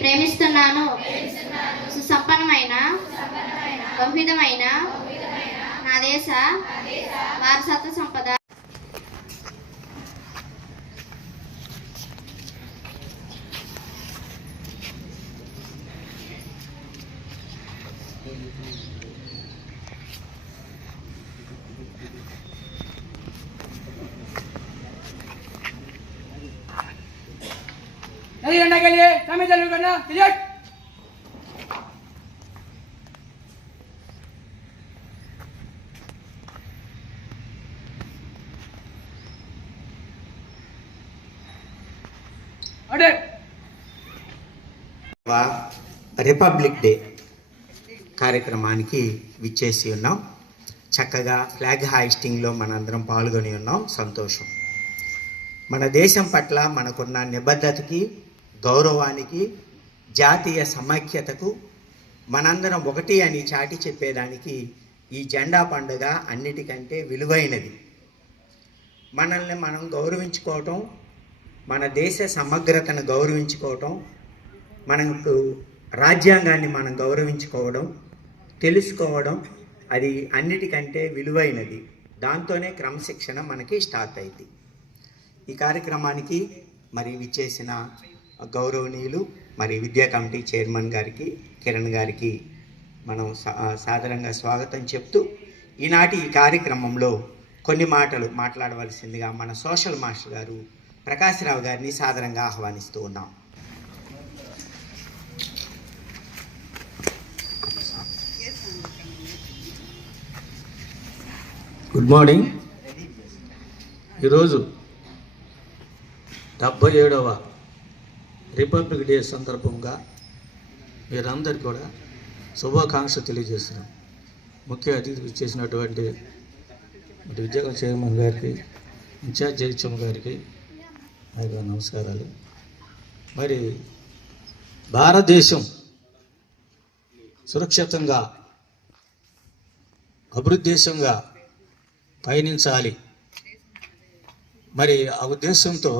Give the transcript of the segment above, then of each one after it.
ప్రేమిస్తున్నాను. సుసంపన్నమైన బహువిధమైన నా దేశ వారసత్వ సంపద नहीं करने के लिए समय चालू करना डिलीट। రిపబ్లిక్ డే కార్యక్రమానికి విచ్చేసి ఉన్నాం. చక్కగా ఫ్లాగ్ హాయిస్టింగ్లో మనందరం పాల్గొని ఉన్నాం. సంతోషం. మన దేశం పట్ల మనకున్న నిబద్ధతకి, గౌరవానికి, జాతీయ సమైక్యతకు మనందరం ఒకటి అని చాటి చెప్పేదానికి ఈ జెండా పండుగ అన్నిటికంటే విలువైనది. మనల్ని మనం గౌరవించుకోవటం, మన దేశ సమగ్రతను గౌరవించుకోవటం, మనకు రాజ్యాంగాన్ని మనం గౌరవించుకోవడం, తెలుసుకోవడం, అది అన్నిటికంటే విలువైనది. దాంతోనే క్రమశిక్షణ మనకి స్టార్ట్ అయింది. ఈ కార్యక్రమానికి మరి విచ్చేసిన గౌరవనీయులు మరి విద్యా కమిటీ చైర్మన్ గారికి, కిరణ్ గారికి మనం సాదరంగా స్వాగతం చెప్తూ ఈనాటి ఈ కార్యక్రమంలో కొన్ని మాటలు మాట్లాడవలసిందిగా మన సోషల్ మాస్టర్ గారు ప్రకాశ్రావు గారిని సాదరంగా ఆహ్వానిస్తూ ఉన్నాం. Good morning. ఈరోజు 77వ రిపబ్లిక్ డే సందర్భంగా మీరందరికీ కూడా శుభాకాంక్షలు తెలియజేస్తున్నాం. ముఖ్య అతిథి చేసినటువంటి విద్యా చైర్మన్ గారికి, ఇన్ఛార్జ్ జయచమ్మ గారికి నాకు నమస్కారాలు. మరి భారతదేశం సురక్షితంగా అభివృద్ధి దేశంగా పయనించాలి. మరి ఆ ఉద్దేశంతో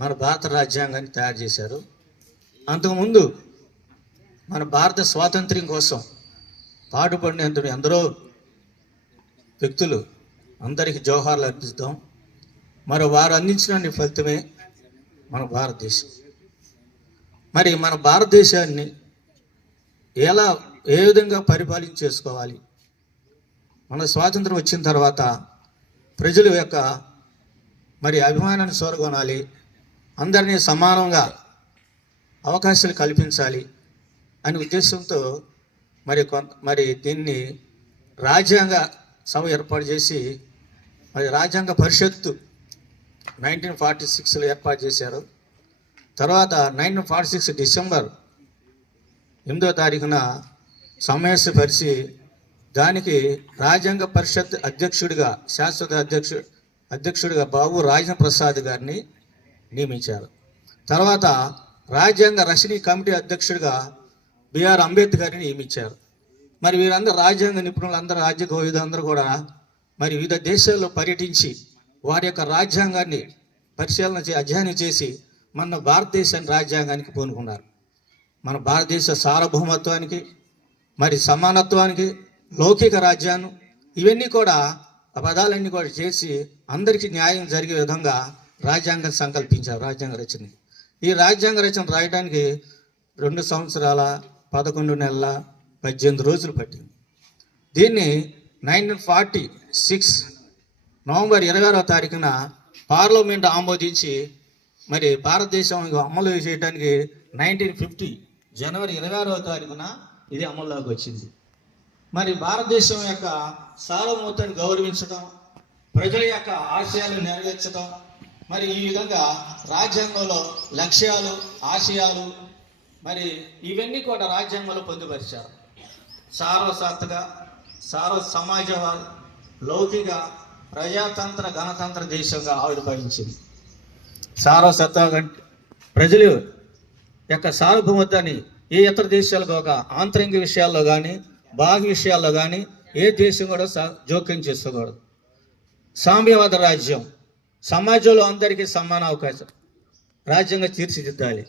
మన భారత రాజ్యాంగాన్ని తయారు చేశారు. అంతకుముందు మన భారత స్వాతంత్ర్యం కోసం పాటుపడిన ఎందరో వ్యక్తులు, అందరికీ జోహార్లు అర్పిస్తాం. మరి వారు అందించిన ఫలితమే మన భారతదేశం. మరి మన భారతదేశాన్ని ఏ విధంగా పరిపాలించేసుకోవాలి? మన స్వాతంత్రం వచ్చిన తర్వాత ప్రజల యొక్క మరి అభిమానాన్ని చూరగొనాలి, అందరినీ సమానంగా అవకాశాలు కల్పించాలి అనే ఉద్దేశంతో మరి దీన్ని రాజ్యాంగ సభ ఏర్పాటు చేసి మరి రాజ్యాంగ పరిషత్తు 1946లో ఏర్పాటు చేశారు. తర్వాత 1946 డిసెంబర్ 8వ తారీఖున సమావేశపరిచి దానికి రాజ్యాంగ పరిషత్ అధ్యక్షుడిగా, శాశ్వత అధ్యక్షుడిగా బాబు రాజేంద్ర ప్రసాద్ గారిని నియమించారు. తర్వాత రాజ్యాంగ రచనీ కమిటీ అధ్యక్షుడిగా బిఆర్ అంబేద్కర్ గారిని నియమించారు. మరి వీరందరూ రాజ్యాంగ నిపుణులందరూ, రాజ్యాంగ కూడా మరి వివిధ దేశాల్లో పర్యటించి వారి యొక్క రాజ్యాంగాన్ని పరిశీలన అధ్యయనం చేసి మన భారతదేశాన్ని రాజ్యాంగానికి పూనుకున్నారు. మన భారతదేశ సార్వభౌమత్వానికి, మరి సమానత్వానికి, లౌకిక రాజ్యాన్ని, ఇవన్నీ కూడా పదాలన్నీ కూడా చేసి అందరికీ న్యాయం జరిగే విధంగా రాజ్యాంగం సంకల్పించారు. రాజ్యాంగ రచన, ఈ రాజ్యాంగ రచన రాయడానికి 2 సంవత్సరాల 11 నెలల 18 రోజులు పట్టింది. దీన్ని 1946 నవంబర్ 26వ తారీఖున పార్లమెంట్ ఆమోదించి మరి భారతదేశం అమలు చేయడానికి 1950 జనవరి 26వ తారీఖున ఇది అమల్లోకి వచ్చింది. మరి భారతదేశం యొక్క సార్వభౌమత్వాన్ని గౌరవించడం, ప్రజల యొక్క ఆశయాలను నెరవేర్చడం, మరి ఈ విధంగా రాజ్యాంగంలో లక్ష్యాలు, ఆశయాలు మరి ఇవన్నీ కూడా రాజ్యాంగంలో పొందుపరిచారు. సార్వసత్తగా, సమాజవాద, లౌకిక, ప్రజాతంత్ర, గణతంత్ర దేశంగా ఆవిర్భవించింది. సార్వసత్తా ప్రజల యొక్క సార్వభౌమత్వాన్ని ఏ ఇతర దేశాలకు ఒక ఆంతరిక విషయాల్లో కానీ, బాహ్య విషయాల్లో కానీ ఏ దేశం కూడా జోక్యం చేసుకోకూడదు. సామ్యవాద రాజ్యం, సమాజంలో అందరికీ సమాన అవకాశం రాజ్యంగా తీర్చిదిద్దాలి.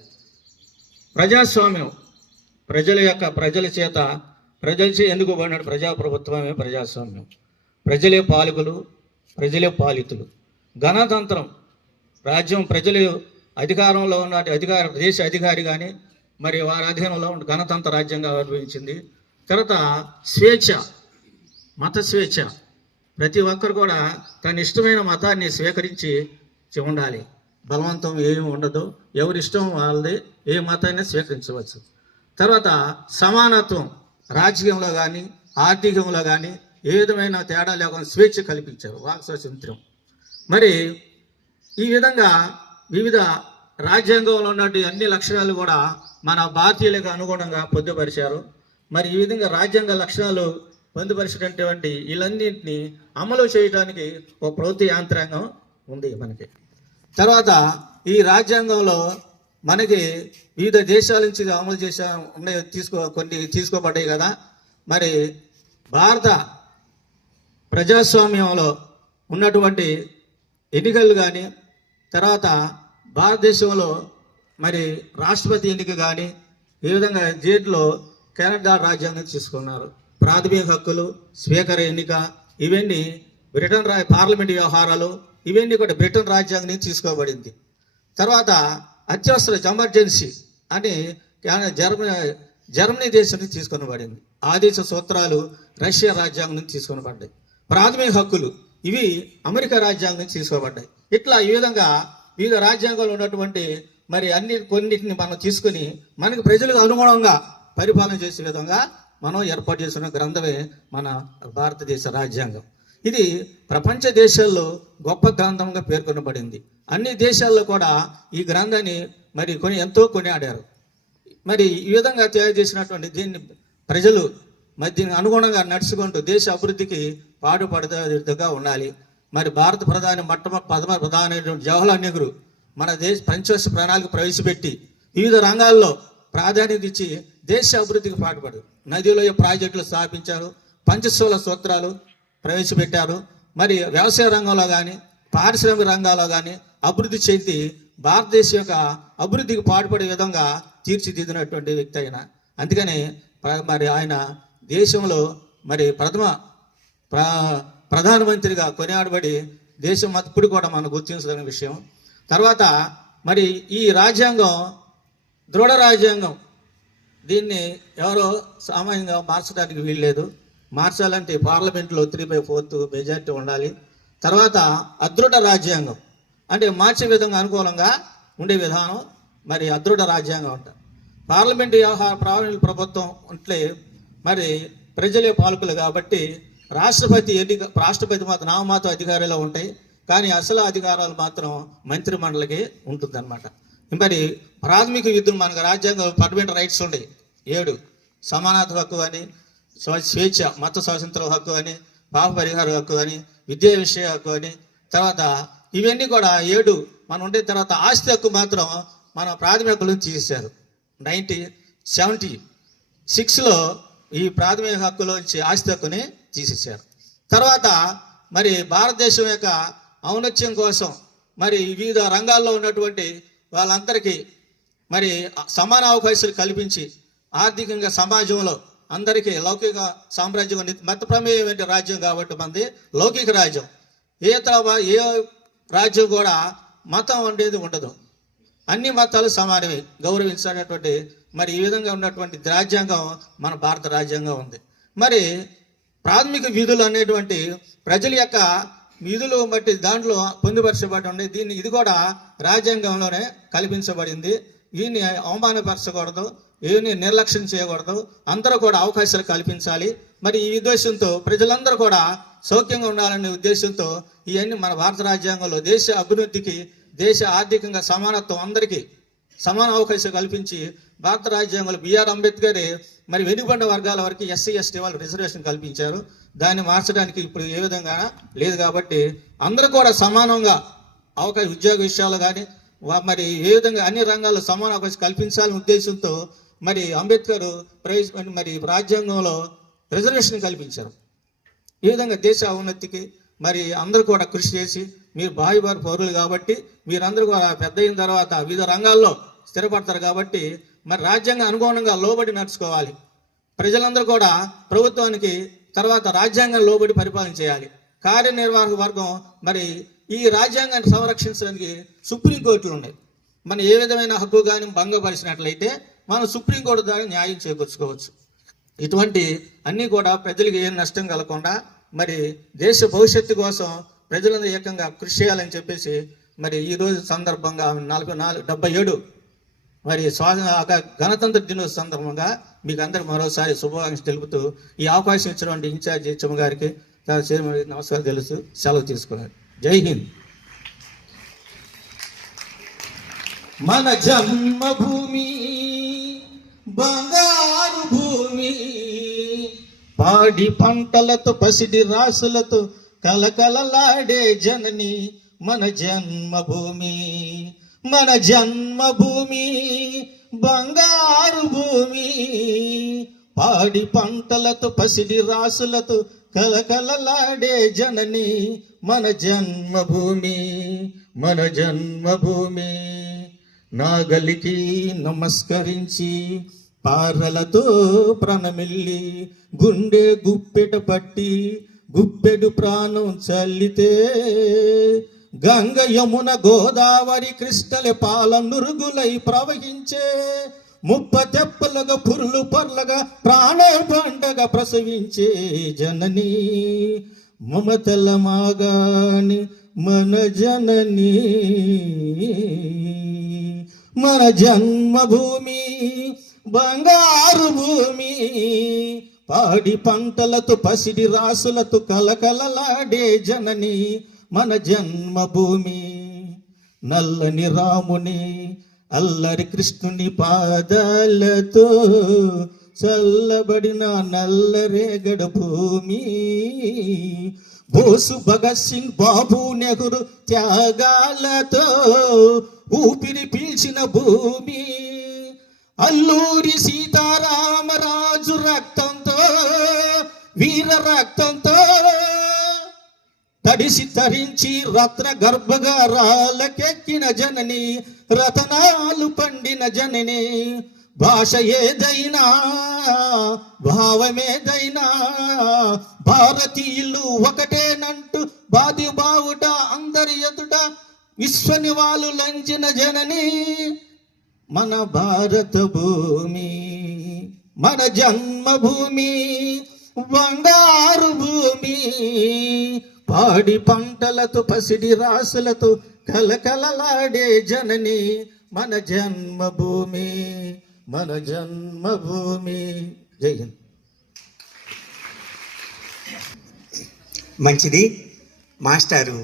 ప్రజాస్వామ్యం ప్రజల చేత ఎన్నుకోబడిన ప్రజాప్రభుత్వమే ప్రజాస్వామ్యం. ప్రజలే పాలకులు, ప్రజలే పాలితులు. గణతంత్రం రాజ్యం ప్రజలు అధికారంలో ఉన్న దేశ అధికారి కానీ మరి వారి అధీనంలో ఉన్న గణతంత్ర రాజ్యంగా అనుభవించింది. తర్వాత స్వేచ్ఛ, మత స్వేచ్ఛ. ప్రతి ఒక్కరు కూడా తన ఇష్టమైన మతాన్ని స్వీకరించి ఉండాలి. బలవంతం ఏమి ఉండదు, ఎవరి ఇష్టం వాళ్ళది, ఏ మతాన్ని స్వీకరించవచ్చు. తర్వాత సమానత్వం, రాజకీయంలో కానీ ఆర్థికంలో కానీ ఏ విధమైన తేడా లేకుండా స్వేచ్ఛ కల్పించారు, వాక్ స్వాతంత్ర్యం. మరి ఈ విధంగా వివిధ రాజ్యాంగంలో ఉన్నటువంటి అన్ని లక్షణాలు కూడా మన భారతీయులకు అనుగుణంగా పొందుపరిచారు. మరి ఈ విధంగా రాజ్యాంగ లక్షణాలు పొందుపరిచినటువంటి వీళ్ళన్నింటినీ అమలు చేయడానికి ఒక ప్రభుత్వ యాంత్రాంగం ఉంది మనకి. తర్వాత ఈ రాజ్యాంగంలో మనకి వివిధ దేశాల నుంచి అమలు కొన్ని తీసుకోబడ్డాయి కదా. మరి భారత ప్రజాస్వామ్యంలో ఉన్నటువంటి ఎన్నికలు కానీ, తర్వాత భారతదేశంలో మరి రాష్ట్రపతి ఎన్నిక కానీ ఈ విధంగా జేట్లో కెనడా రాజ్యాంగం తీసుకున్నారు. ప్రాథమిక హక్కులు, స్పీకర్ ఎన్నిక, ఇవన్నీ బ్రిటన్ పార్లమెంట్ వ్యవహారాలు ఇవన్నీ కూడా బ్రిటన్ రాజ్యాంగం నుంచి తీసుకోబడింది. తర్వాత అత్యవసర ఎమర్జెన్సీ అని జర్మనీ దేశం నుంచి తీసుకొనబడింది. ఆదేశ సూత్రాలు రష్యా రాజ్యాంగం నుంచి తీసుకొనబడ్డాయి. ప్రాథమిక హక్కులు ఇవి అమెరికా రాజ్యాంగం నుంచి తీసుకోబడ్డాయి. ఇట్లా ఈ విధంగా వివిధ రాజ్యాంగాలు ఉన్నటువంటి మరి కొన్నిటిని మనం తీసుకుని మనకి ప్రజలకు అనుగుణంగా పరిపాలన చేసే విధంగా మనం ఏర్పాటు చేసిన గ్రంథమే మన భారతదేశ రాజ్యాంగం. ఇది ప్రపంచ దేశాల్లో గొప్ప గ్రంథంగా పేర్కొనబడింది. అన్ని దేశాల్లో కూడా ఈ గ్రంథాన్ని మరి ఎంతో కొనియాడారు. మరి ఈ విధంగా తయారు చేసినటువంటి దీన్ని ప్రజలు మరి దీనికి అనుగుణంగా నడుచుకుంటూ దేశ అభివృద్ధికి పాటుపడేట్టుగా ఉండాలి. మరి భారత ప్రధాని జవహర్లాల్ నెహ్రూ మన పంచవర్ష ప్రణాళిక ప్రవేశపెట్టి వివిధ రంగాల్లో ప్రాధాన్యత ఇచ్చి దేశ అభివృద్ధికి పాటుపడు నదిలో ప్రాజెక్టులు స్థాపించారు, పంచశీల సూత్రాలు ప్రవేశపెట్టారు. మరి వ్యవసాయ రంగంలో కానీ పారిశ్రామిక రంగాల్లో కానీ అభివృద్ధి చెంది భారతదేశం యొక్క అభివృద్ధికి పాటుపడే విధంగా తీర్చిదిద్దినటువంటి వ్యక్తి ఆయన. అందుకని మరి ఆయన దేశంలో మరి ప్రధానమంత్రిగా కొనియాడబడి దేశం ఇప్పుడు కూడా మనం గుర్తించదగిన విషయం. తర్వాత మరి ఈ రాజ్యాంగం దృఢ రాజ్యాంగం, దీన్ని ఎవరో సామాన్యంగా మార్చడానికి వీల్లేదు. మార్చాలంటే పార్లమెంట్లో 3/4 మెజార్టీ ఉండాలి. తర్వాత అదృఢ రాజ్యాంగం అంటే మార్చే విధంగా అనుకూలంగా ఉండే విధానం మరి అదృఢ రాజ్యాంగం అంటారు. పార్లమెంటు ప్రభుత్వం అంటే మరి ప్రజలే పాలకులు కాబట్టి రాష్ట్రపతి మాత్రం నామమాత్ర అధికారాలు ఉంటాయి, కానీ అసలు అధికారాలు మాత్రం మంత్రి మండలికి ఉంటుందన్నమాట. మరి ప్రాథమిక విధులు మనకు రాజ్యాంగం ఫండమెంటల్ రైట్స్ ఉన్నాయి 7. సమానత్వ హక్కు అని, స్వేచ్ఛ మత స్వాతంత్ర హక్కు అని, పాప పరిహార హక్కు అని, విద్యా విషయ హక్కు అని, తర్వాత ఇవన్నీ కూడా 7 మనం ఉండే. తర్వాత ఆస్తి హక్కు మాత్రం మన ప్రాథమిక హక్కులు తీసేశారు. 1976లో ఈ ప్రాథమిక హక్కులోంచి ఆస్తి హక్కుని తీసేశారు. తర్వాత మరి భారతదేశం యొక్క ఔన్నత్యం కోసం మరి వివిధ రంగాల్లో ఉన్నటువంటి వాళ్ళందరికీ మరి సమాన అవకాశాలు కల్పించి ఆర్థికంగా సమాజంలో అందరికీ లౌకిక సామ్రాజ్యం మత ప్రమేయం రాజ్యం కాబట్టి మనది లౌకిక రాజ్యం. ఏ రాజ్యం కూడా మతం అనేది ఉండదు, అన్ని మతాలు సమానమే గౌరవించినటువంటి మరి ఈ విధంగా ఉన్నటువంటి రాజ్యాంగం మన భారత రాజ్యాంగం ఉంది. మరి ప్రాథమిక విధులు అనేటువంటి ప్రజల యొక్క విధులు బట్టి దాంట్లో పొందుపరచబడి ఉంది. ఇది కూడా రాజ్యాంగంలోనే కల్పించబడింది. దీన్ని అవమానపరచకూడదు, ఏమి నిర్లక్ష్యం చేయకూడదు, అందరూ కూడా అవకాశాలు కల్పించాలి. మరి ఈ ఉద్దేశంతో ప్రజలందరూ కూడా సౌఖ్యంగా ఉండాలనే ఉద్దేశంతో ఇవన్నీ మన భారత రాజ్యాంగంలో దేశ అభివృద్ధికి, దేశ ఆర్థికంగా సమానత్వం, అందరికీ సమాన అవకాశం కల్పించి భారత రాజ్యాంగంలో బిఆర్ అంబేద్కర్ మరి వెనుకబడిన వర్గాల వరకు ఎస్సీ ఎస్టీ వాళ్ళు రిజర్వేషన్ కల్పించారు. దాన్ని మార్చడానికి ఇప్పుడు ఏ విధంగా లేదు కాబట్టి అందరూ కూడా సమానంగా అవకాశం ఉద్యోగ విషయాలు కానీ మరి ఏ విధంగా అన్ని రంగాల్లో సమాన అవకాశం కల్పించాలనే ఉద్దేశంతో మరి అంబేద్కర్ మరి రాజ్యాంగంలో రిజర్వేషన్ కల్పించారు. ఈ విధంగా దేశ ఉన్నతికి మరి అందరూ కూడా కృషి చేసి మీరు భావి పౌరులు కాబట్టి మీరందరూ కూడా పెద్ద అయిన తర్వాత వివిధ రంగాల్లో స్థిరపడతారు. కాబట్టి మరి రాజ్యాంగ అనుగుణంగా లోబడి నడుచుకోవాలి. ప్రజలందరూ కూడా ప్రభుత్వానికి తర్వాత రాజ్యాంగం లోబడి పరిపాలన చేయాలి. కార్యనిర్వాహక వర్గం మరి ఈ రాజ్యాంగాన్ని సంరక్షించడానికి సుప్రీంకోర్టులు ఉన్నాయి. మనం ఏ విధమైన హక్కు కానీ భంగపరిచినట్లయితే మనం సుప్రీంకోర్టు ద్వారా న్యాయం చేకూర్చుకోవచ్చు. ఇటువంటి అన్నీ కూడా ప్రజలకు ఏం నష్టం కలగకుండా మరి దేశ భవిష్యత్తు కోసం ప్రజలందరూ ఏకంగా కృషి చేయాలని చెప్పేసి మరి ఈరోజు సందర్భంగా 77 మరి గణతంత్ర దినోత్సవ సందర్భంగా మీకు అందరికి మరోసారి శుభాకాంక్షలు తెలుపుతూ ఈ అవకాశం ఇచ్చినటువంటి ఇన్ఛార్జ్ హెచ్ఎం గారికి నమస్కారం తెలుసు సెలవు తీసుకున్నారు. జై హింద్. మన జన్మభూమి బంగారు భూమి, పాడి పంటలతో పసిడి రాసులతో కలకలలాడే జనని మన జన్మభూమి. మన జన్మభూమి బంగారు భూమి, పాడి పంటలతో పసిడి రాసులతో కలకలలాడే జనని మన జన్మభూమి. మన జన్మభూమి. నాగలికి నమస్కరించి పారలతో ప్రణమిల్లి గుండె గుప్పెట పట్టి గుప్పెడు ప్రాణం చల్లితే గంగ యమున గోదావరి కృష్ణల పాల నురుగులై ప్రవహించే ముప్ప తెప్పలుగా పురులు పర్లగా ప్రాణ పంటగా ప్రసవించే జనని మమతల మాగాని మన జనని. మన జన్మభూమి బంగారు భూమి, పాడి పంటలతో పసిడి రాసులతో కలకలలాడే జనని మన జన్మభూమి. నల్లని రాముని అల్లరి కృష్ణుని పాదాలతో చల్లబడిన నల్లరేగడ భూమి. బోసు భగత్ సింగ్ బాబు నెహ్రూ త్యాగాలతో ఊపిరి పీల్చిన భూమి. అల్లూరి సీతారామరాజు రక్తంతో వీర రక్తంతో తడిసి తరించి రత్న గర్భగారాలకెక్కిన జనని, రతనాలు పండిన జనని. భాష ఏదైనా భావమేదైనా భారతీయులు ఒకటేనంటూ బాది బావుట అందరి ఎదుట విశ్వనివాళు లంచిన జనని మన భారత భూమి. మన జన్మభూమి బంగారు భూమి, పాడి పంటలతో పసిడి రాసులతో కలకలలాడే జనని మన జన్మభూమి. మన జన్మభూమి. జై హింద్. మంచిది మాస్టారు.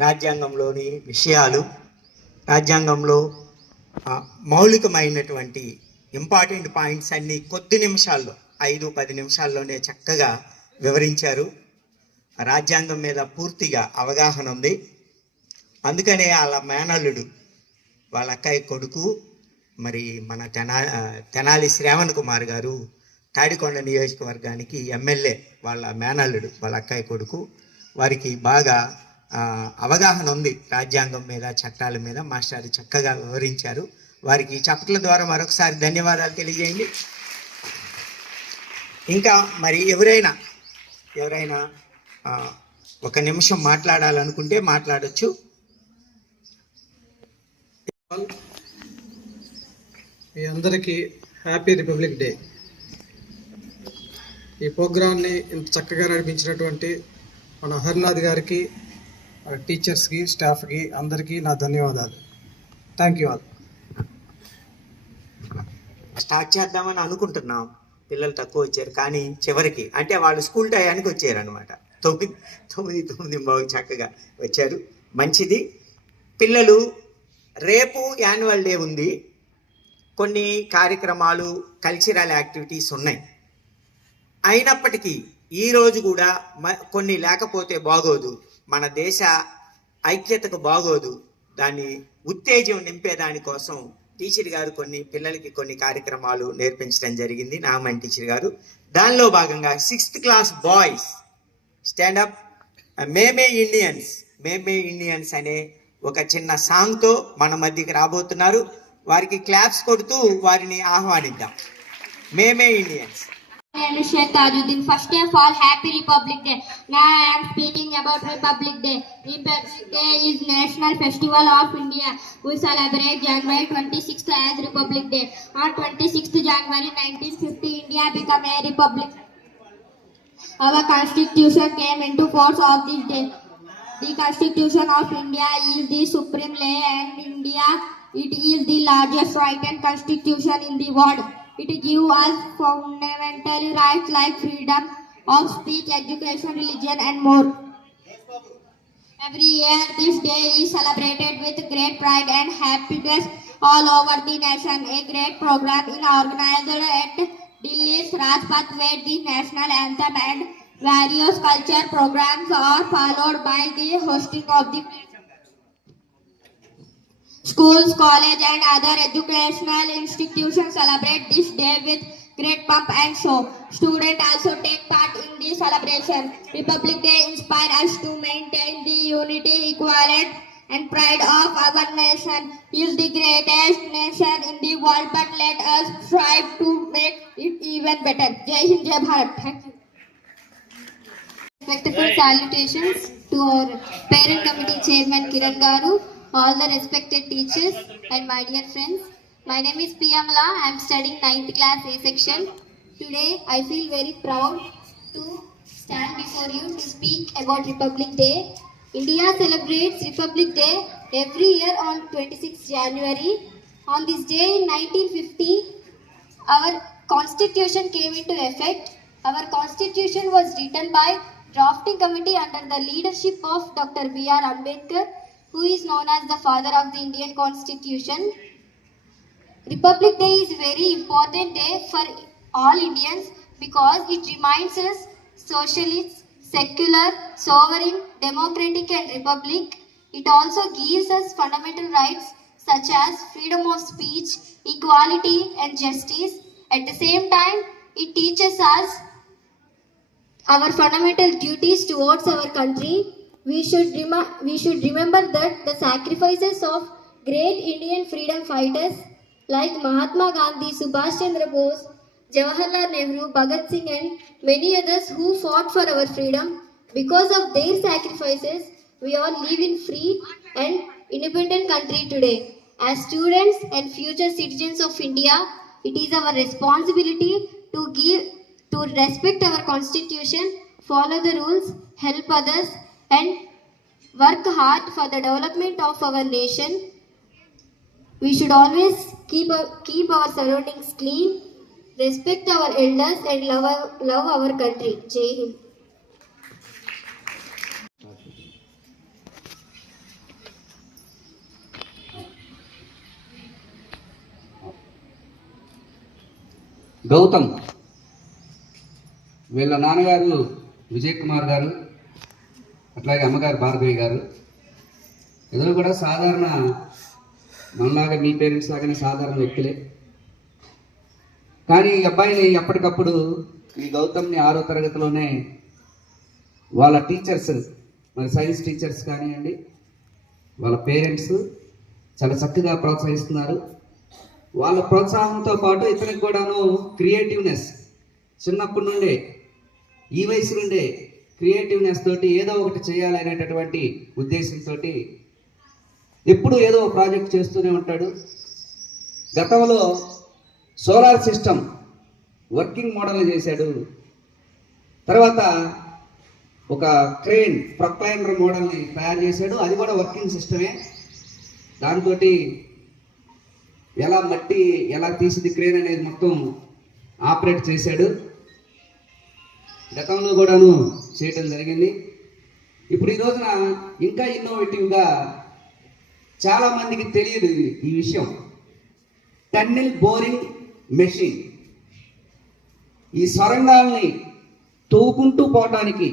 రాజ్యాంగంలోని విషయాలు, రాజ్యాంగంలో మౌలికమైనటువంటి ఇంపార్టెంట్ పాయింట్స్ అన్నీ కొద్ది నిమిషాల్లో 5-10 నిమిషాల్లోనే చక్కగా వివరించారు. రాజ్యాంగం మీద పూర్తిగా అవగాహన ఉంది. అందుకనే వాళ్ళ మేనల్లుడు, వాళ్ళ అక్కయ్య కొడుకు, మరి మన తెనాలి శ్రావణ్ కుమార్ గారు తాడికొండ నియోజకవర్గానికి ఎమ్మెల్యే, వాళ్ళ మేనల్లుడు, వాళ్ళ అక్కయ్య కొడుకు. వారికి బాగా అవగాహన ఉంది రాజ్యాంగం మీద, చట్టాల మీద. మాస్టర్ చక్కగా వివరించారు. వారికి చప్పట్ల ద్వారా మరొకసారి ధన్యవాదాలు తెలియజేయండి. ఇంకా మరి ఎవరైనా ఒక నిమిషం మాట్లాడాలనుకుంటే మాట్లాడచ్చు. మీ అందరికీ హ్యాపీ రిపబ్లిక్ డే. ఈ ప్రోగ్రామ్ని ఇంత చక్కగా నడిపించినటువంటి మన హరినాథ్ గారికి, టీచర్స్కి, స్టాఫ్కి అందరికీ నా ధన్యవాదాలు. Thank you all. స్టార్ట్ చేద్దామని అనుకుంటున్నాం, పిల్లలు తక్కువ వచ్చారు. కానీ చివరికి అంటే వాళ్ళు స్కూల్ టయానికి వచ్చారు అనమాట. 9 చక్కగా వచ్చారు. మంచిది. పిల్లలు రేపు యాన్యువల్ డే ఉంది. కొన్ని కార్యక్రమాలు, కల్చరల్ యాక్టివిటీస్ ఉన్నాయి. అయినప్పటికీ ఈరోజు కూడా కొన్ని లేకపోతే బాగోదు. మన దేశ ఐక్యతకు బాగోదు. దాన్ని ఉత్తేజం నింపేదానికోసం టీచర్ గారు పిల్లలకి కొన్ని కార్యక్రమాలు నేర్పించడం జరిగింది, నాగమణి టీచర్ గారు. దానిలో భాగంగా 6th క్లాస్ బాయ్స్ స్టాండప్ మేమే ఇండియన్స్ అనే ఒక చిన్న సాంగ్తో మన మధ్యకి రాబోతున్నారు. వారికి క్లాప్స్ కొడుతూ వారిని ఆహ్వానిద్దాం. మేమే Indians. My name is Sheikh Tajuddin. First of all, Happy Republic Day. Now I am speaking about Republic Day. Republic Day is National Festival of India. We celebrate January 26th as Republic Day. On 26th January 1950, India became a republic. Our constitution came into force on this day. The Constitution of India is the supreme law, and India it is the largest written constitution in the world. It gives us fundamental rights like freedom of speech, education, religion, and more. Every year, this day is celebrated with great pride and happiness all over the nation. A great program is organized at Delhi's Rajpath where the national anthem and various culture programs are followed by the hosting of the schools, college and other educational institutions celebrate this day with great pomp and show. Students also take part in the celebration. Republic Day inspires us to maintain the unity, equality and pride of our nation. It is the greatest nation in the world, but let us strive to make it even better. Jai Hind, Jai Bharat. Thank you. Respectful salutations to our parent committee chairman Kiran Garu, all the respected teachers and my dear friends. My name is P. Amala. I am studying 9th class A section. Today I feel very proud to stand before you to speak about Republic Day. India celebrates Republic Day every year on 26th January. On this day in 1950, our constitution came into effect. Our constitution was written by drafting committee under the leadership of Dr. B.R. Ambedkar, who is known as the father of the Indian Constitution. Republic Day is a very important day for all Indians because it reminds us socialist, secular, sovereign, democratic and republic. It also gives us fundamental rights such as freedom of speech, equality and justice. At the same time, it teaches us our fundamental duties towards our country. We should remember that the sacrifices of great Indian freedom fighters like Mahatma Gandhi, Subhash Chandra Bose, Jawaharlal Nehru, Bhagat Singh and many others who fought for our freedom. Because of their sacrifices, we all live in free and independent country today. As students and future citizens of India, it is our responsibility to respect our constitution, follow the rules, help others and work hard for the development of our nation. We should always keep our surroundings clean, respect our elders and love our country. Jai Hind. Gautam వీళ్ళ నాన్నగారు విజయ్ కుమార్ గారు, అట్లాగే అమ్మగారు భార్గవి గారు. ఇద్దరు కూడా సాధారణ మనలాగా మీ పేరెంట్స్ లాగానే సాధారణ వ్యక్తులే. కానీ ఈ అబ్బాయిని ఎప్పటికప్పుడు ఈ గౌతమ్ని 6వ తరగతిలోనే వాళ్ళ టీచర్స్, మరి సైన్స్ టీచర్స్ కానివ్వండి, వాళ్ళ పేరెంట్స్ చాలా చక్కగా ప్రోత్సహిస్తున్నారు. వాళ్ళ ప్రోత్సాహంతో పాటు ఇతనికి కూడాను క్రియేటివ్నెస్ చిన్నప్పటి నుండే, ఈ వయసు నుండే క్రియేటివ్నెస్ తోటి ఏదో ఒకటి చేయాలనేటటువంటి ఉద్దేశంతో ఎప్పుడు ఏదో ప్రాజెక్ట్ చేస్తూనే ఉంటాడు. గతంలో సోలార్ సిస్టమ్ వర్కింగ్ మోడల్ చేశాడు. తర్వాత ఒక క్రేన్ ప్రొక్లైనర్ మోడల్ని తయారు చేశాడు, అది కూడా వర్కింగ్ సిస్టమే. దాంతో ఎలా మట్టి ఎలా తీసింది క్రేన్ అనేది మొత్తం ఆపరేట్ చేశాడు. గతంలో కూడాను చేయటం జరిగింది. ఇప్పుడు ఈ రోజున ఇంకా ఇన్నోవేటివ్గా చాలామందికి తెలియదు ఈ విషయం. టన్నెల్ బోరింగ్ మెషిన్, ఈ సొరంగాల్ని తవ్వుకుంటూ పోవటానికి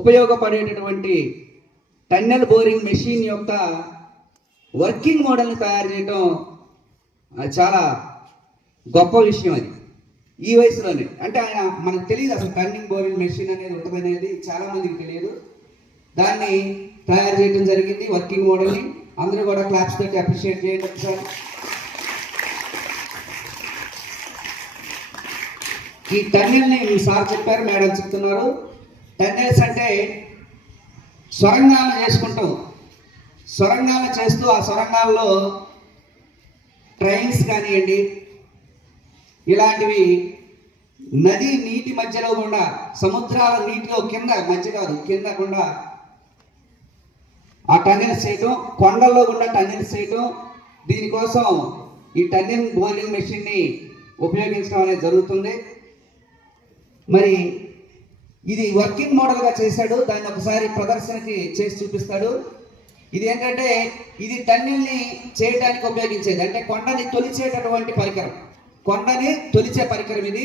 ఉపయోగపడేటటువంటి టన్నెల్ బోరింగ్ మెషిన్ యొక్క వర్కింగ్ మోడల్ని తయారు చేయటం చాలా గొప్ప విషయం. అది ఈ వయసులోనే, అంటే ఆయన మనకు తెలియదు అసలు టన్నెల్ బోరింగ్ మెషిన్ అనేది ఉంటుందనేది చాలామందికి తెలియదు. దాన్ని తయారు చేయడం జరిగింది, వర్కింగ్ మోడల్ని. అందరూ కూడా క్లాప్స్ తోటి అప్రిషియేట్ చేయండి సార్. ఈ టన్నెల్ని సార్ చెప్పారు, మేడం చెప్తున్నారు. టన్నెల్స్ అంటే సొరంగాలు చేసుకుంటూ, సొరంగాలు చేస్తూ ఆ సొరంగాల్లో ట్రైన్స్ కానివ్వండి, ఇలాంటివి నది నీటి మధ్యలో గుండా, సముద్రాల నీటిలో కింద మధ్య కాదు కింద గుండా ఆ టన్నెల్స్ చేయటం, కొండల్లో గుండా టన్నెల్స్ చేయటం. దీనికోసం ఈ టన్నెల్ బోరింగ్ మెషిన్ని ఉపయోగించడం అనేది జరుగుతుంది. మరి ఇది వర్కింగ్ మోడల్గా చేశాడు, దాన్ని ఒకసారి ప్రదర్శనకి చేసి చూపిస్తాడు. ఇది ఏంటంటే ఇది టన్నెల్ని చేయడానికి ఉపయోగించేది, అంటే కొండని తొలిచేటటువంటి పరికరం, కొండని తొలిచే పరికరం. ఇది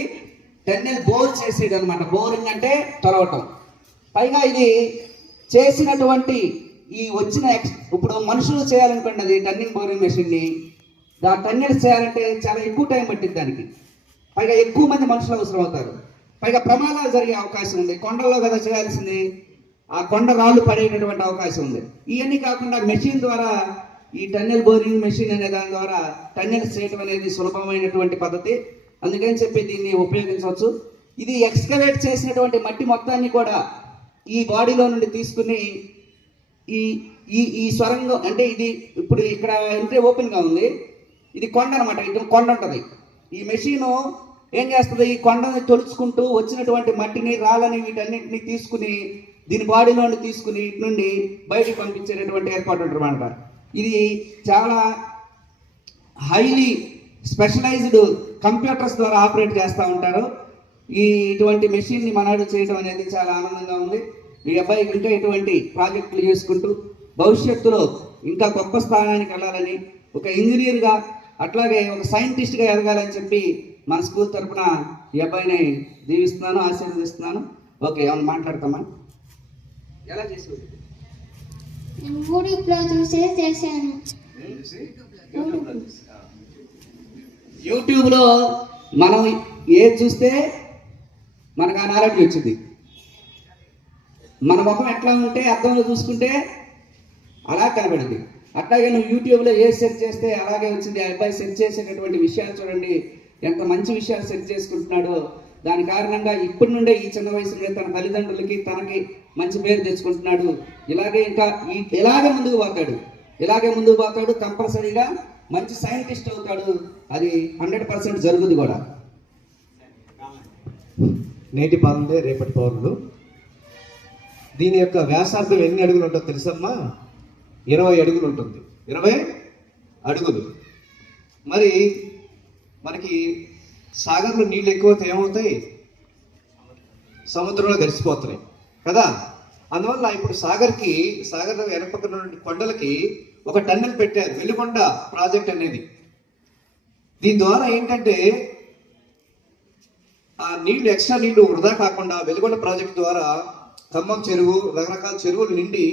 టన్నెల్ బోర్ చేసేది అనమాట. బోరింగ్ అంటే తొలవటం. పైగా ఇది చేసినటువంటి ఈ వచ్చిన ఇప్పుడు మనుషులు చేయాలనుకోండి, అది టన్నెల్ బోరింగ్ మెషిన్ని, ఆ టన్నెల్స్ చేయాలంటే చాలా ఎక్కువ టైం పట్టింది దానికి. పైగా ఎక్కువ మంది మనుషులు అవసరం అవుతారు. పైగా ప్రమాదాలు జరిగే అవకాశం ఉంది. కొండల్లో కదా చేయాల్సింది, ఆ కొండ రాళ్ళు పడేటటువంటి అవకాశం ఉంది. ఇవన్నీ కాకుండా మెషిన్ ద్వారా, ఈ టన్నెల్ బోరింగ్ మెషిన్ అనే దాని ద్వారా టన్నెల్స్ చేయడం అనేది సులభమైనటువంటి పద్ధతి. అందుకని చెప్పి దీన్ని ఉపయోగించవచ్చు. ఇది ఎక్స్కవేట్ చేసినటువంటి మట్టి మొత్తాన్ని కూడా ఈ బాడీలో నుండి తీసుకుని ఈ ఈ ఈ స్వరంగం, అంటే ఇది ఇప్పుడు ఇక్కడ ఎంట్రీ ఓపెన్గా ఉంది, ఇది కొండ అనమాట. ఇటు కొండ ఉంటుంది. ఈ మెషిను ఏం చేస్తుంది, ఈ కొండని తొలుచుకుంటూ వచ్చినటువంటి మట్టిని, రాళ్ళని, వీటన్నిటిని తీసుకుని దీని బాడీలోని తీసుకుని ఇటు నుండి బయటికి పంపించేటటువంటి ఏర్పాటు ఉంటుంది అనమాట. ఇది చాలా హైలీ స్పెషలైజ్డ్ కంప్యూటర్స్ ద్వారా ఆపరేట్ చేస్తూ ఉంటారు. ఇటువంటి మెషిన్ని మనడు చేయడం అనేది చాలా ఆనందంగా ఉంది. ఈ అబ్బాయికి ఇంకా ఇటువంటి ప్రాజెక్టులు చేసుకుంటూ భవిష్యత్తులో ఇంకా గొప్ప స్థానానికి వెళ్ళాలని, ఒక ఇంజనీర్గా అట్లాగే ఒక సైంటిస్ట్గా ఎదగాలని చెప్పి మన స్కూల్ తరఫున ఈ అబ్బాయిని దీవిస్తున్నాను, ఆశీర్వదిస్తున్నాను. ఓకే, ఏమన్నా మాట్లాడతామా? ఎలా చేసి యూట్యూబ్లో చూసే చేశాను. యూట్యూబ్లో మనం ఏది చూస్తే మనకు ఆ నాలెడ్జ్ వచ్చింది. మన ముఖం ఎట్లా ఉంటే అర్థంలో చూసుకుంటే అలా కనబడింది. అట్లాగే నువ్వు యూట్యూబ్లో ఏ సెర్చ్ చేస్తే అలాగే వచ్చింది. ఆ అబ్బాయి సెర్చ్ చేసేటటువంటి విషయాలు చూడండి, ఎంత మంచి విషయాలు సెర్చ్ చేసుకుంటున్నాడో. దాని కారణంగా ఇప్పటి నుండే ఈ చిన్న వయసులో తన తల్లిదండ్రులకి తనకి మంచి పేరు తెచ్చుకుంటున్నాడు. ఇలాగే ఇంకా ఇలాగే ముందుకు పోతాడు. కంపల్సరీగా మంచి సైంటిస్ట్ అవుతాడు. అది 100% జరుగుతుంది కూడా. నేటి బాలుడే రేపటి పౌరులు. దీని యొక్క వ్యాసార్థం ఎన్ని అడుగులు ఉంటుందో తెలుసమ్మా? 20 అడుగులు ఉంటుంది. 20 అడుగులు. మరి మనకి సాగర్లో నీళ్ళు ఎక్కువైతే ఏమవుతాయి? సముద్రంలో కలిసిపోతున్నాయి కదా. అందువల్ల ఇప్పుడు సాగర్లో వెనపక్కన ఉన్న కొండలకి ఒక టన్నెల్ పెట్టారు, వెలుగొండ ప్రాజెక్ట్ అనేది. దీని ద్వారా ఏంటంటే ఆ నీళ్లు, ఎక్స్ట్రా నీళ్లు వృధా కాకుండా వెలుగొండ ప్రాజెక్ట్ ద్వారా ఖమ్మం చెరువు, రకరకాల చెరువులు నిండి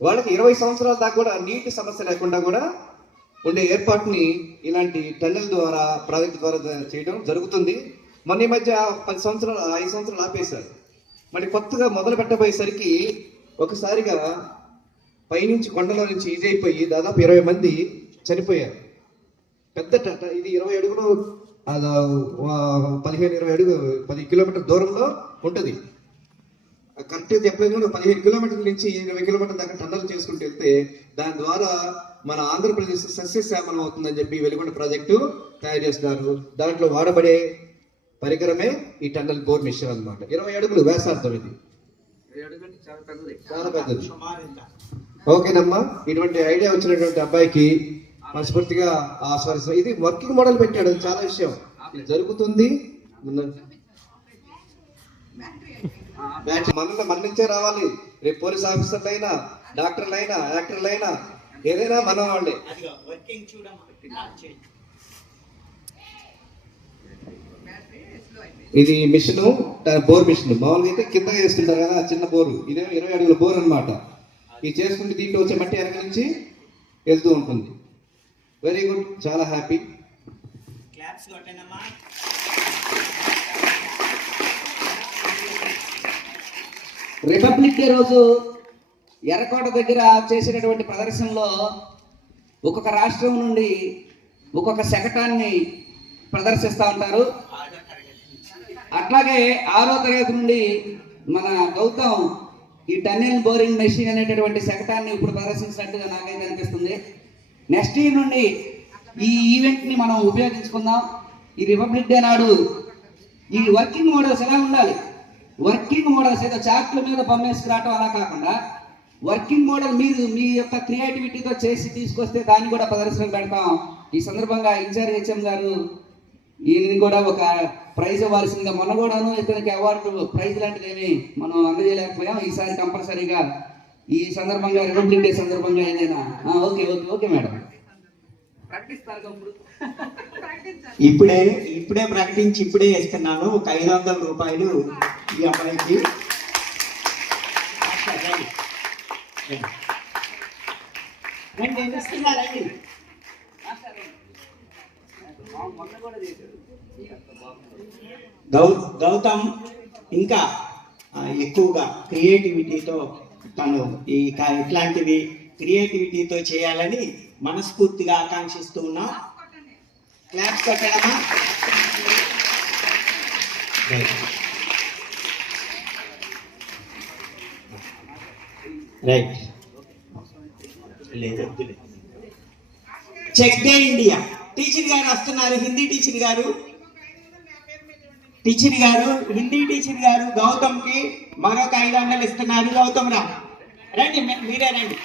వాళ్ళకి 20 సంవత్సరాల దాకా కూడా నీటి సమస్య లేకుండా కూడా ఉండే ఏర్పాటుని ఇలాంటి టన్నెల్ ద్వారా, ప్రాజెక్ట్ ద్వారా చేయడం జరుగుతుంది. మొన్న ఈ మధ్య 5 సంవత్సరాలు ఆపేశారు. మళ్ళీ కొత్తగా మొదలు పెట్టబోయేసరికి ఒకసారిగా పైనుంచి కొండలో నుంచి ఇదైపోయి దాదాపు 20 మంది చనిపోయారు. పెద్ద ఇది 20 అడుగులు, 15-20 అడుగు 10 కిలోమీటర్ దూరంలో ఉంటుంది. కరెక్ట్గా చెప్పలేదు, 15 కిలోమీటర్ల నుంచి 20 కిలోమీటర్ల దాకా టన్నల్ చేసుకుంటూ వెళ్తే దాని ద్వారా మన ఆంధ్రప్రదేశ్ సస్యశ్యామలం అవుతుందని చెప్పి వెలుగొండ ప్రాజెక్టు తయారు చేస్తున్నారు. దాంట్లో వాడబడే పరికరమే ఈ టన్నల్ బోర్ మిషన్ అన్నమాట. 20 అడుగులు వ్యాసార్థం. ఇది చాలా పెద్దది. ఓకేనమ్మా, ఇటువంటి ఐడియా వచ్చినటువంటి అబ్బాయికి మనస్ఫూర్తిగా ఆస్వాదిస్తాం. ఇది వర్కింగ్ మోడల్ పెట్టాడు, చాలా విషయం ఇది జరుగుతుంది. మన నుంచే రావాలి. రేపు పోలీస్ ఆఫీసర్లు అయినా, డాక్టర్లు అయినా, యాక్టర్లు అయినా, ఏదైనా మన వాళ్ళే. ఇది మిషన్, బోర్ మిషన్. మామూలుగా అయితే కింద వేసుకుంటారు కదా చిన్న బోరు, ఇదే 20 అడుగుల బోర్ అనమాట. ఇది చేసుకుంటే దీంట్లో వచ్చే మట్టి వెనక నుంచి వెళ్తూ ఉంటుంది. వెరీ గుడ్, చాలా హ్యాపీ. రిపబ్లిక్ డే రోజు ఎర్రకోట దగ్గర చేసేటటువంటి ప్రదర్శనలో ఒక్కొక్క రాష్ట్రం నుండి ఒక్కొక్క శకటాన్ని ప్రదర్శిస్తూ ఉంటారు. అట్లాగే 6వ తరగతి నుండి మన గౌతమ్ ఈ టన్నెల్ బోరింగ్ మెషిన్ అనేటటువంటి శకటాన్ని ఇప్పుడు ప్రదర్శించినట్టుగా నాకైతే అనిపిస్తుంది. నెక్స్ట్ ఇయర్ నుండి ఈ ఈవెంట్ని మనం ఉపయోగించుకుందాం. ఈ రిపబ్లిక్ డే నాడు ఈ వర్కింగ్ మోడల్స్ ఎలా ఉండాలి, వర్కింగ్ మోడల్స్ ఏదో చార్ట్ల మీద బొమ్మేసుకురావటం అలా కాకుండా వర్కింగ్ మోడల్ మీరు మీ యొక్క క్రియేటివిటీతో చేసి తీసుకొస్తే దాన్ని కూడా ప్రదర్శనకు పెడతాం. ఈ సందర్భంగా ఇన్ఛార్జ్ హెచ్ఎం గారు ఈయనని కూడా ఒక ప్రైజ్ ఇవ్వాల్సిందిగా, మొన్న కూడాను ఇతనికి అవార్డు ప్రైజ్ లాంటిది ఏమి మనం అందజేయలేకపోయాం. ఈసారి కంపల్సరీగా ఈ సందర్భంగా రిపబ్లిక్ డే సందర్భంగా ఏదైనా ఓకే ఓకే ఓకే మేడం ప్రకటిస్తారు. ఇప్పుడే ప్రకటించి ఇప్పుడే ఇస్తున్నాను. ఒక 500 రూపాయలు ఈ అబ్బాయికి. గౌతమ్ ఇంకా ఎక్కువగా క్రియేటివిటీతో తను ఇట్లాంటివి క్రియేటివిటీతో చేయాలని మనస్ఫూర్తిగా ఆకాంక్షిస్తూ ఉన్నాం. క్లాప్స్ కొట్టడమా? రైట్. లేదు, చెక్ డే ఇండియా టీచర్ గారు వస్తున్నారు. హిందీ టీచర్ గారు హిందీ టీచర్ గారు గౌతమ్కి మరొక 500 ఇస్తున్నారు. గౌతమ్ రా, రండి, మీరే రండి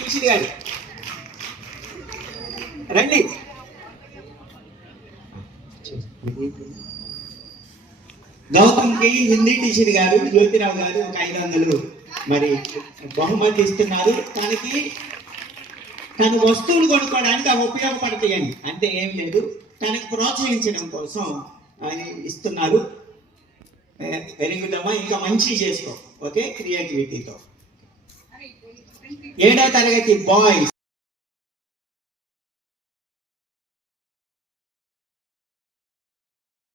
టీచర్ గారు రండి. గౌతమ్కి హిందీ టీచర్ గారు జ్యోతిరావు గారు ఒక 500 మరి బహుమతి ఇస్తున్నారు. తను వస్తువులు కొనుక్కోవడానికి అవి ఉపయోగపడతాయని, అంటే ఏం లేదు, తనకి ప్రోత్సహించడం కోసం ఇస్తున్నారు. వెరీ గుడ్ అమ్మా, ఇంకా మంచి చేసుకో. ఓకే, క్రియేటివిటీతో. 7వ తరగతి బాయ్స్